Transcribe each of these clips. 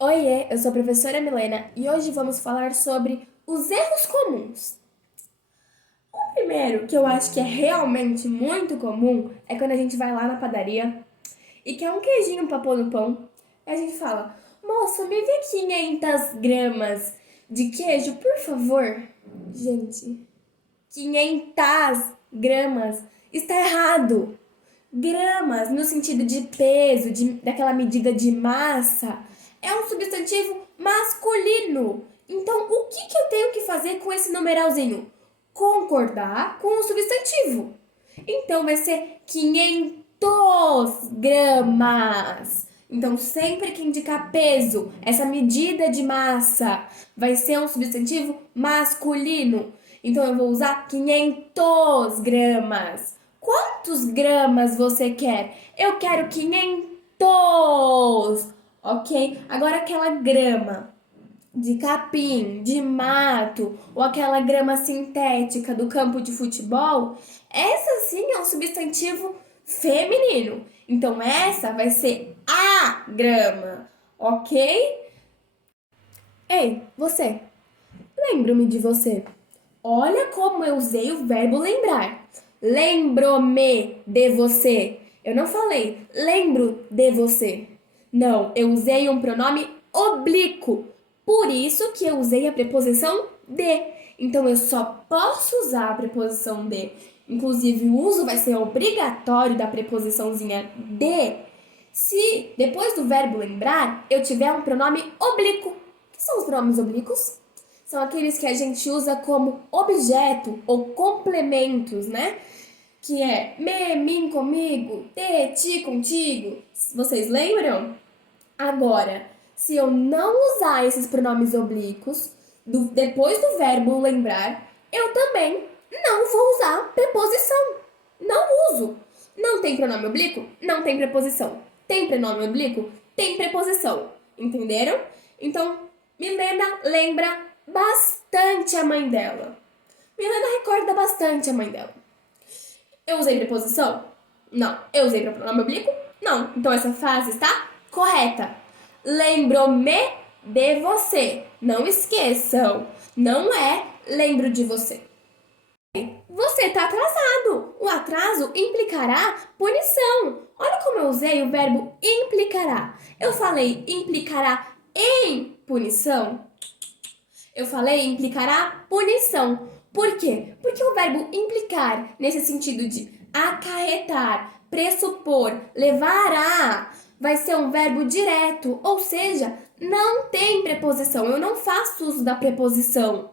Oiê, eu sou a professora Milena e hoje vamos falar sobre os erros comuns. O primeiro, que eu acho que é realmente muito comum, é quando a gente vai lá na padaria e quer um queijinho pra pôr no pão. E a gente fala, moço, me vê 500 gramas de queijo, por favor. Gente, 500 gramas está errado. Gramas, no sentido de peso, daquela medida de massa, é um substantivo masculino. Então, o que eu tenho que fazer com esse numeralzinho? Concordar com o substantivo. Então, vai ser 500 gramas. Então, sempre que indicar peso, essa medida de massa, vai ser um substantivo masculino. Então, eu vou usar 500 gramas. Quantos gramas você quer? Eu quero 500, ok? Agora aquela grama de capim, de mato, ou aquela grama sintética do campo de futebol, essa sim é um substantivo feminino. Então essa vai ser a grama, ok? Ei, você, lembro-me de você. Olha como eu usei o verbo lembrar. Lembro-me de você. Eu não falei lembro de você. Não, eu usei um pronome oblíquo. Por isso que eu usei a preposição de. Então eu só posso usar a preposição de. Inclusive, o uso vai ser obrigatório da preposiçãozinha de se depois do verbo lembrar eu tiver um pronome oblíquo. O que são os pronomes oblíquos? São aqueles que a gente usa como objeto ou complementos, né? Que é me, mim, comigo, te, ti, contigo. Vocês lembram? Agora, se eu não usar esses pronomes oblíquos, depois do verbo lembrar, eu também não vou usar preposição. Não uso. Não tem pronome oblíquo? Não tem preposição. Tem pronome oblíquo? Tem preposição. Entenderam? Então, Milena lembra bastante a mãe dela. Milena recorda bastante a mãe dela. Eu usei preposição? Não. Eu usei pronome oblíquo? Não. Então essa frase está correta. Lembro-me de você. Não esqueçam. Não é lembro de você. Você está atrasado. O atraso implicará punição. Olha como eu usei o verbo implicará. Eu falei implicará em punição. Eu falei implicará punição. Por quê? Porque o verbo implicar, nesse sentido de acarretar, pressupor, levar a, vai ser um verbo direto, ou seja, não tem preposição. Eu não faço uso da preposição.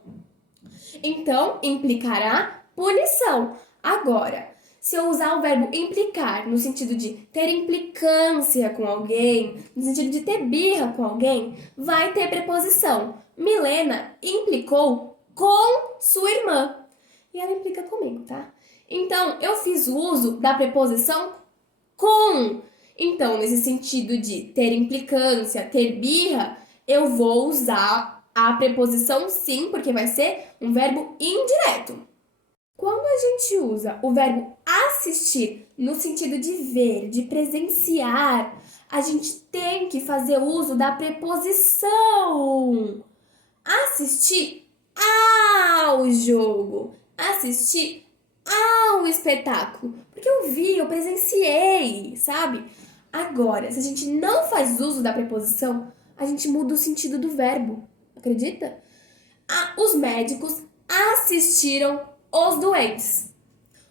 Então, implicará punição. Agora, se eu usar o verbo implicar no sentido de ter implicância com alguém, no sentido de ter birra com alguém, vai ter preposição. Milena implicou com sua irmã. E ela implica comigo, tá? Então, eu fiz o uso da preposição com. Então, nesse sentido de ter implicância, ter birra, eu vou usar a preposição sim, porque vai ser um verbo indireto. Quando a gente usa o verbo assistir no sentido de ver, de presenciar, a gente tem que fazer uso da preposição. Assistir ao jogo, assistir ao espetáculo, porque eu vi, eu presenciei, sabe? Agora, se a gente não faz uso da preposição, a gente muda o sentido do verbo, acredita? Os médicos assistiram os doentes.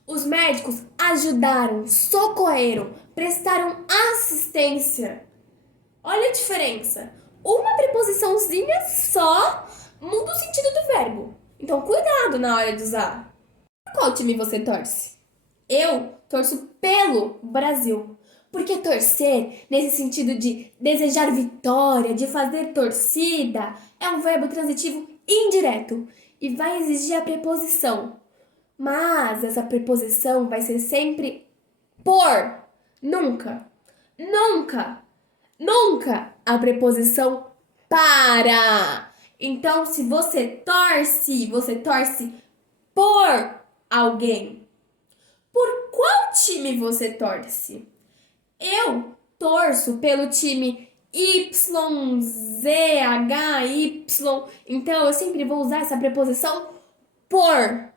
Os médicos ajudaram, socorreram, prestaram assistência. Olha a diferença. Uma preposiçãozinha só muda o sentido do verbo. Então, cuidado na hora de usar. Qual time você torce? Eu torço pelo Brasil. Porque torcer, nesse sentido de desejar vitória, de fazer torcida, é um verbo transitivo indireto e vai exigir a preposição. Mas essa preposição vai ser sempre por. Nunca, nunca, nunca a preposição para. Então, se você torce por alguém. Por qual time você torce? Eu torço pelo time Y, Z, H, Y. Então, eu sempre vou usar essa preposição por.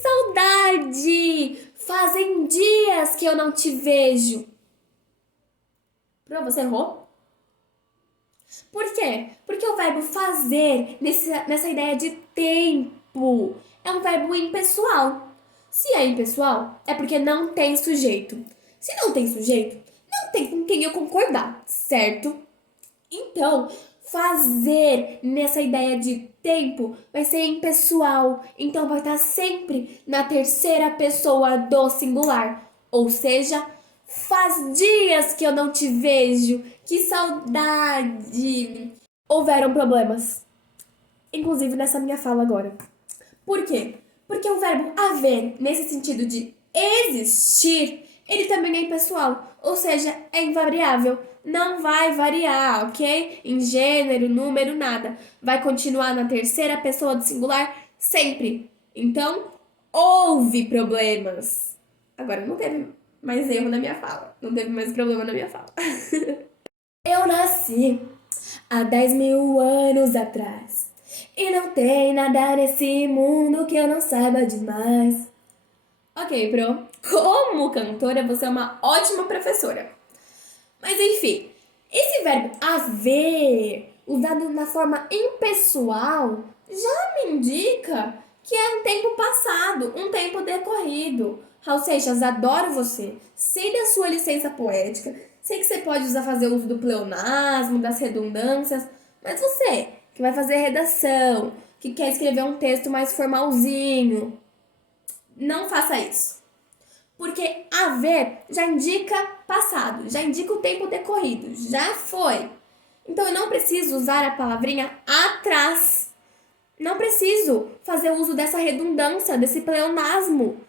Saudade! Fazem dias que eu não te vejo. Pronto, você errou? Por quê? Porque o verbo fazer, nessa ideia de tempo, é um verbo impessoal. Se é impessoal, é porque não tem sujeito. Se não tem sujeito, não tem com quem eu concordar, certo? Então, fazer nessa ideia de tempo vai ser impessoal. Então, vai estar sempre na terceira pessoa do singular. Ou seja, faz dias que eu não te vejo. Que saudade! Houveram problemas, inclusive nessa minha fala agora. Por quê? Porque o verbo haver, nesse sentido de existir, ele também é impessoal, ou seja, é invariável. Não vai variar, ok? Em gênero, número, nada. Vai continuar na terceira pessoa do singular sempre. Então, houve problemas. Agora, não teve mais erro na minha fala. Não teve mais problema na minha fala. Eu nasci há 10 mil anos atrás. E não tem nada nesse mundo que eu não saiba demais. Ok, Pro. Como cantora, você é uma ótima professora. Mas enfim, esse verbo haver, usado na forma impessoal, já me indica que é um tempo passado, um tempo decorrido. Raul Seixas, adoro você. Sei da sua licença poética, sei que você pode fazer uso do pleonasmo, das redundâncias, mas você, que vai fazer redação, que quer escrever um texto mais formalzinho, não faça isso. Porque haver já indica passado, já indica o tempo decorrido, já foi. Então eu não preciso usar a palavrinha atrás. Não preciso fazer uso dessa redundância, desse pleonasmo.